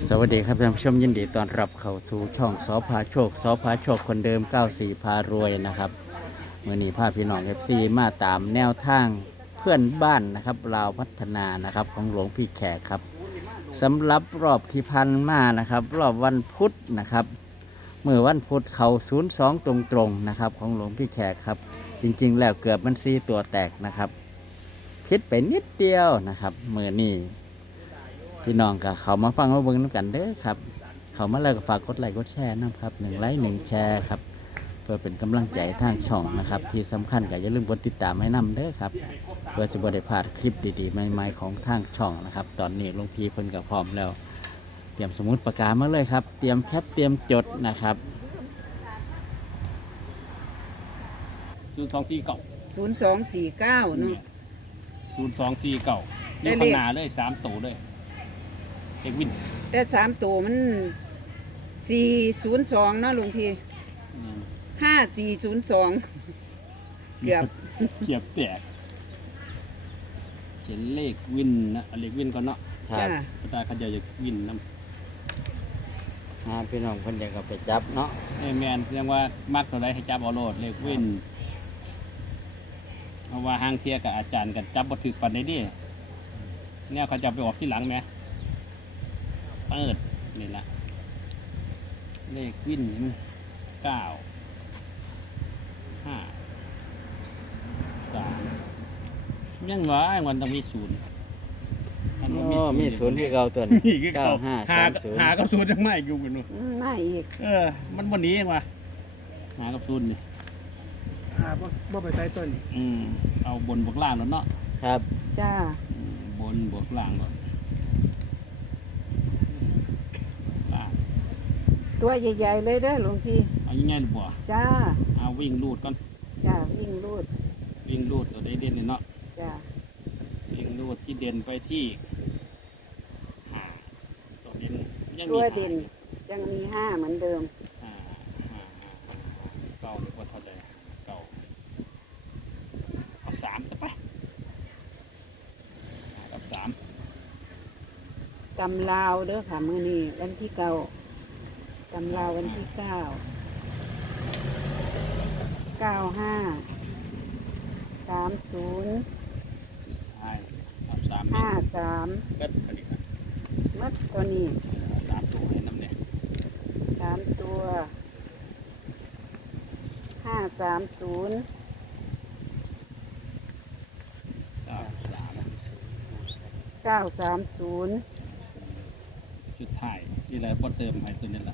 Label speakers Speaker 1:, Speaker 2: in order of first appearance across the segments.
Speaker 1: สวัสดีครับท่านผู้ชมยินดีต้อนรับเข้าสู่ช่องสอพาโชคคนเดิม94พารวยนะครับเมื่อนี้พาพี่น้องFCมาตามแนวทางเพื่อนบ้านนะครับลาวพัฒนานะครับของหลวงพี่แขกครับสำหรับรอบที่พันมานะครับรอบวันพุธนะครับเมื่อวันพุธเขา02ตรงๆนะครับของหลวงพี่แขกครับจริงๆแล้วเกือบมัน4ตัวแตกนะครับพิษไปนิดเดียวนะครับเมื่อนี้พี่น้องก็เขามาฟังมาเบิ่งน้ำกันเด้อครับเขามาแล้วก็ฝากกดไลค์กดแชร์นะครับ1 ไลค์ 1 แชร์ครับเพื่อเป็นกำลังใจทางช่องนะครับที่สำคัญก็อย่าลืมกดติดตามให้นำเด้อครับเพื่อจะบ่ได้พลาดคลิปดีๆใหม่ๆของทางช่องนะครับตอนนี้หลวงพี่เพิ่นก็พร้อมแล้วเตรียมสมุดปากกามาเลยครับเตรียมแคปเตรียมจดนะครับ
Speaker 2: 0249
Speaker 3: 0249เนาะ
Speaker 2: 0249
Speaker 3: ได้
Speaker 2: อยู่
Speaker 3: เลข
Speaker 2: ข้างหน้าเลย3ตัวเลยเอกวิน
Speaker 3: แต่3ตัวมัน402เนาะลุงพี่5402เกือบ
Speaker 2: เขียบแตกเขียนเลขวินนะเอาเลขวินก่อนเนาะ
Speaker 3: จ้า
Speaker 2: พระตาเขาจะวินนำ
Speaker 1: พี่น้องเพิ่นอยากเอาไปจับเนาะ
Speaker 2: แมนเรียกว่ามักตัวใดให้จับเอาโลดเลขวินเพราะว่าห้างเทียกับอาจารย์กับจับบ่ถึกปานใดดิเนี่ยเขาจะเอาไปออกที่หลังไหมเปิดนี่ล่ะเลขวินนี่มัน9 5 3ยังว่าไอ้วันต้องมีศูนย์อัน
Speaker 1: โอ้
Speaker 2: ว่า
Speaker 1: มีศูนย์ที่เราตัว
Speaker 2: มีคือเก่าหา
Speaker 1: 9530
Speaker 2: กับศูนย์จังไม่อยู่กันนู่น
Speaker 3: มาอีก
Speaker 2: มันวันนี้เองว่ะหากับศูนย์นี่
Speaker 4: บ่ไปใส่ต้น
Speaker 2: เอาบนบวกล่างแล้วเนาะ
Speaker 1: ครับ
Speaker 3: จ้า
Speaker 2: บนบวกล่างก่อนล่าง
Speaker 3: ตัวใหญ่ๆเลยเด้อหลวงพี่
Speaker 2: เอายังไงหรือบ่
Speaker 3: จ้า
Speaker 2: เอาวิ่งลูดก่อน
Speaker 3: จ้าวิ่งรูด
Speaker 2: วิ่งลูดตัวได้เด่นเลยเนาะ
Speaker 3: จ้า
Speaker 2: วิ่งลูดที่เด่นไปที่หาตัวเด่นยังมี
Speaker 3: ตัว
Speaker 2: หา
Speaker 3: เด่นยังมี5เหมือนเดิม
Speaker 2: เก่าหรือว่าเท่าใดเก่าเอา3ต่อไป5กับ3
Speaker 3: ตำลาวเด้อค่ะมื้อนี้วันที่9ตำลาววันที่9 95 30
Speaker 2: ใช่เอา3
Speaker 3: 53
Speaker 2: เกิดผลิต
Speaker 3: มัดตัวนี้
Speaker 2: 3ตัวให้น้ำเนี่ย
Speaker 3: 3ตัว530 930
Speaker 2: สุดท้ายนี่แหละพอเติมให้ตัวนี้ละ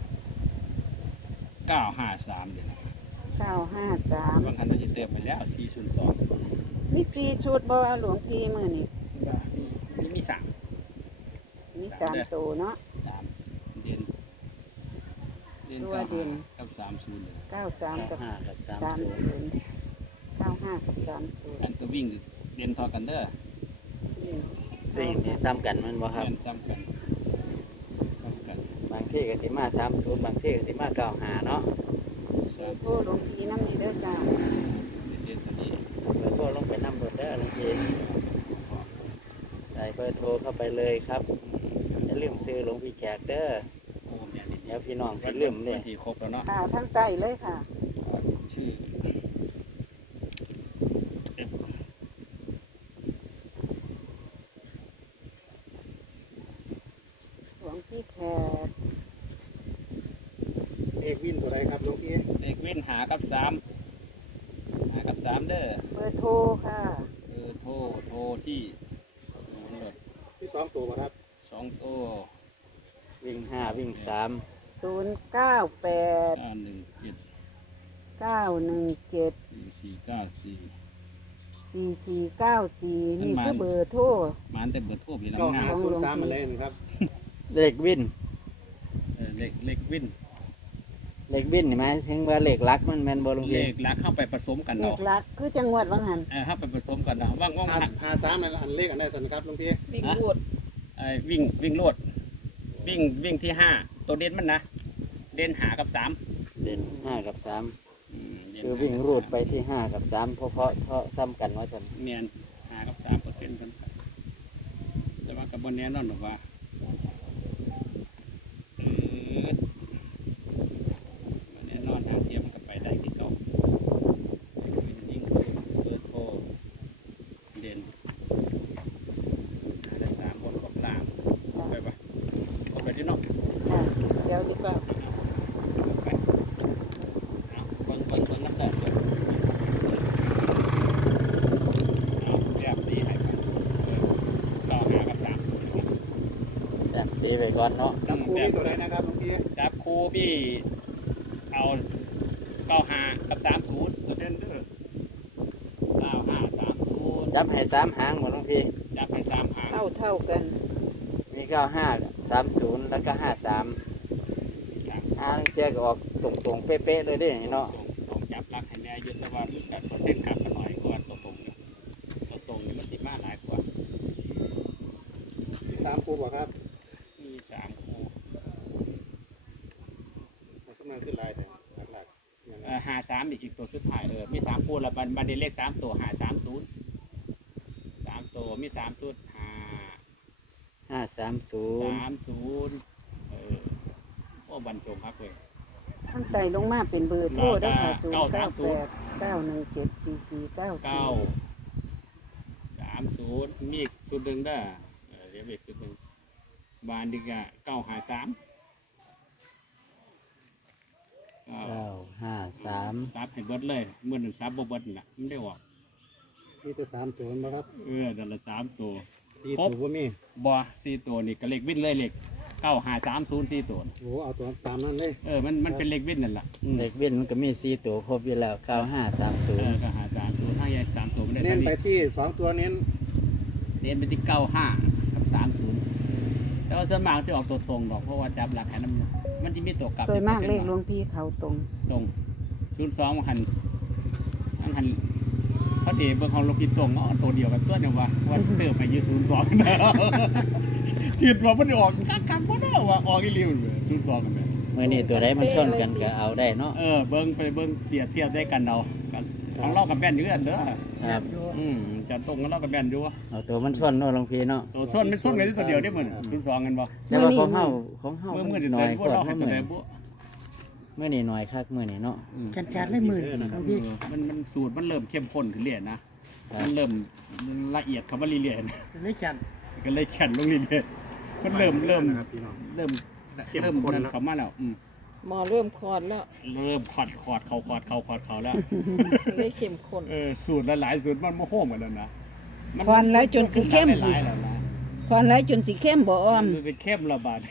Speaker 2: 953เดี๋ยวนะบาง
Speaker 3: 953
Speaker 2: คันเราจะเติมไปแล้ว402
Speaker 3: มี4ชุดบ่หลวงพี่มื้อนี้
Speaker 2: นี่มี3
Speaker 3: มี3ตัวเนาะ
Speaker 2: เด่น
Speaker 3: ตัวเด่น
Speaker 2: กับ30เลย
Speaker 3: 93 กับ
Speaker 1: 5กับ30
Speaker 3: 30 95 กับ 30
Speaker 2: อันตัววิ่งเด่นเทอกันเด้อ
Speaker 1: วิ่งที่ซ้ำกันแมันบ่ครับ
Speaker 2: เด่นซ้ำกันซ้ำกัน
Speaker 1: บางที่ก็สิมา30บางที่ก็สิมา95เนาะ
Speaker 3: เบอร์โทรหลวงพี่น้ำนี่เด้อจ้า
Speaker 2: เด่นตัวนี้
Speaker 1: เบอร์โทรลงไปนำรถเด้อหลวงพี่ใส่เบอร์โทรเข้าไปเลยครับอย่าลืมซื้อหลวงพี่แขกเด้อ
Speaker 2: โอ้เนี่ยนี่
Speaker 1: เดี๋ยวพี่น้องสิลืมเด้
Speaker 2: วันที่ครบแล้วเนาะ
Speaker 3: ค่ะทั้งใต้เลยค่ะ
Speaker 2: ชื่อ
Speaker 3: หลวงพี่แขก
Speaker 4: เอกวินตัวใดครับหลวงพี่
Speaker 2: เด็กเว้นหากับ3เด้อ
Speaker 3: เบอร์โทรค่ะ
Speaker 2: โทรที่
Speaker 4: ที่2ตัวบ่ครับ
Speaker 2: 2ตัว
Speaker 1: วิ่ง5วิ่ง3
Speaker 3: 098
Speaker 2: 917
Speaker 3: 917
Speaker 2: 4494
Speaker 3: 4494นี่คือเบอร์โทร
Speaker 2: มันแต่เบิดโทรพี่น้อง
Speaker 4: ก็
Speaker 2: งา
Speaker 4: หาม 03มาเลยนะครับ
Speaker 1: เลขวิน
Speaker 2: เล็กวิน
Speaker 1: เลขวินนี่หมายถึงว่าเลขลักมันแม่นบ่หลวง
Speaker 2: เล
Speaker 1: พี่
Speaker 2: ขลักเข้าไปผสมกัน
Speaker 3: เล
Speaker 2: เนาะ
Speaker 3: ขหลักคือจังหวัดวังหัน
Speaker 2: เข้าไปผสมกันเนาะว่าง
Speaker 4: 53นั่นอันเลขอันใดสันนะครับหลวงพี่
Speaker 3: วิ่งรูด
Speaker 2: วิ่งโลดวิ่งที่5ตัวเด่นมันนะเด่นหากับ3
Speaker 1: เด่น5กับ3คือวิ่งรูดไปที่5กับ3เพราะซ้ำกันว่าซั่น
Speaker 2: เมียนหากับ3%กันแต่ว่ากับบนแน่นอนหรอกว่า
Speaker 3: ค่ะเดี๋ยวดิฟ้า
Speaker 2: เบิ่งน้ำเดือดเบิ่งแบบนี้ให้ต่อหากับ3
Speaker 1: แต้มสีไปก่อนเนาะ
Speaker 4: จับคู่มีตัวใดนะครับหลวงพี่
Speaker 2: จับคู่พี่เอา95กับ30ตัวเด่นเด้อ9530
Speaker 1: จับให้3 หางหมดหลวงพี่
Speaker 2: จับให้3หาง
Speaker 3: เท่ากัน
Speaker 1: มี95 30แล้วก็53อ่าเพียก็ออกตรงๆเป๊ะๆเลยเด้เนาะ
Speaker 2: ตรงจับรักให้แน่อยืนแต่ว่ากับเปอร์เซ็นต์กลับกันหน่อยกว่าตัวตรงเนี่ยตัวตรงนี่มันติดมากหลายกว่า
Speaker 4: ที่3คู่บ่ครับ
Speaker 2: มี3คู่
Speaker 4: ในสำนักขึ้นลายแต่หลักๆอย่างนั้น
Speaker 2: 53อีกตัวสุดท้ายมี3คู่แล้วบันเดเลข3ตัว530 3ตัวมี3ตัว
Speaker 1: 530
Speaker 2: 530โอ้บรรจงครับเลย
Speaker 3: ข้างใต้ลงมาเป็นเบอร์โทรได้ค่ะ098 917 4494
Speaker 2: 930มีอีกสุดหนึ่งเด้อเดี๋ยวอีกสุดหนึ่งบานดีกะ953
Speaker 1: 953
Speaker 2: ซับให้เบิดเลยเมื่อหนึ่งซับบ่เบิดน่ะมันได้ออก
Speaker 4: มีแต่3ตัวบ่ครับ
Speaker 2: นั่นละ3ตัว
Speaker 4: 4
Speaker 2: คร
Speaker 4: ตั
Speaker 2: บ
Speaker 4: วบ่มี
Speaker 2: บ่4ตัวนี่ก็เลขวินเลยเลข9530 4ตัวน่ะ
Speaker 4: โอ้เอาตัวตามนั้นเลย
Speaker 2: มันเป็นเลขวินนั่นล่ะ
Speaker 1: เด็กเว้นมันก็มี4ตัวครบอยู่แล้ว 9530
Speaker 2: ก็หา30ถ้าแยก3ตัวไม่ได้
Speaker 4: เน้น
Speaker 2: เท่า
Speaker 4: ไป
Speaker 2: นี้
Speaker 4: ที่2ตัวเน้น
Speaker 2: เน้นไปที่95กับ30แต่ว่าส่วนมากจะออกตัวตรงดอกเพราะว่าจับหลักให้มันจะมีตัวกลับ
Speaker 3: โดยมากเลขหลวงพี่เขาตรง
Speaker 2: ตรง02หันพอดีเบิ่งของลงกินตรงเนาะตัวเดียวกันตัวเนี่ยว่าเติมไปอยู่02คิดว่ามันออกคักๆบ่ได้ว่าออกอีหลี02กันแม่
Speaker 1: เมื่อนี้ตัวใดมันชนกันก็เอาได้เนาะ
Speaker 2: เบิ่งไปเบิ่งเปรียบเทียบได้กันเอาของเรากับแบนอยู่กันเด้อ
Speaker 1: ครับ
Speaker 2: จะตรงกับเรากับแบนอยู่
Speaker 1: เอาตัวมันชนเนาะหลวงพี่เนาะ
Speaker 2: ตัวส้นมันส้นกันตัวเดียวได้เหมือน02กันบ่
Speaker 1: แต่ว่าของเฮามั
Speaker 2: เมื่อเดื
Speaker 1: น้
Speaker 2: อ
Speaker 1: อย
Speaker 2: น
Speaker 1: ก
Speaker 2: พวก
Speaker 1: ว่า
Speaker 2: เราให้
Speaker 1: เมื่
Speaker 2: ตัว
Speaker 1: อ
Speaker 2: ใด
Speaker 1: นี้
Speaker 2: บ่
Speaker 1: เมื่อนี้น้อยคักเมื่อนี้เนาะ
Speaker 5: จัดๆเลยมือครับพี่
Speaker 2: มันสูตรมันเริ่มเข้มข้นขึ้นเรื่อยนะมันเริ่มละเอียดคำว่าเรื่อยๆนะ
Speaker 5: ไม่จัด
Speaker 2: ก็เลยแข็งลงเรื่อยๆมันเริ่ม
Speaker 4: นะครับพี่น้อง
Speaker 2: เริ่ม
Speaker 4: เข้ม
Speaker 2: เริ่ม
Speaker 4: ข้น
Speaker 2: นั่น
Speaker 4: แล้ว
Speaker 2: เข้ามาแล้ว
Speaker 6: หมอเริ่มคลอดแล้ว
Speaker 2: เริ่มขอดเขาแล้ว
Speaker 6: เลยเข้มข้น
Speaker 2: สูตรหลายๆสูตรมันโมโหเหมือนกันนะ
Speaker 3: ควันแล้วจนสิเข้ม
Speaker 2: หลายๆแล้วนะ
Speaker 3: ควันแล้วจนสิเข้มบ่อ้อม
Speaker 2: มันจะเข้มระบาด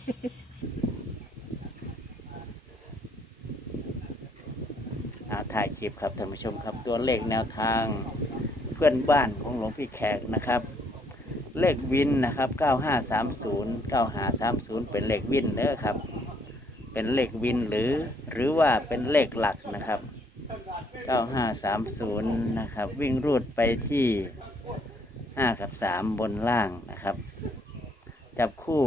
Speaker 1: ถ่ายคลิปครับท่านผู้ชมครับ ตัวเลขแนวทางเพื่อนบ้านของหลวงพี่แขกนะครับ เลขวินนะครับ9530เป็นเลขวินเด้อครับ เป็นเลขวินหรือว่าเป็นเลขหลักนะครับ9530นะครับวิ่งรูดไปที่5กับ3บนล่างนะครับจับคู่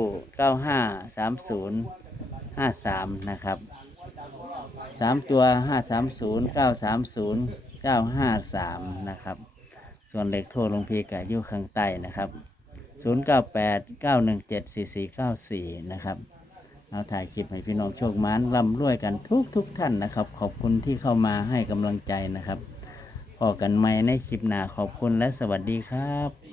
Speaker 1: 953053นะครับ3ตัว530 930 953นะครับส่วนเลขโทรหลวงพี่ก็อยู่ข้างใต้นะครับ098 917 4494นะครับเอาถ่ายคลิปให้พี่น้องโชคม้านร่ำรวยกันทุกท่านนะครับขอบคุณที่เข้ามาให้กำลังใจนะครับพอกันใหม่ในคลิปหน้าขอบคุณและสวัสดีครับ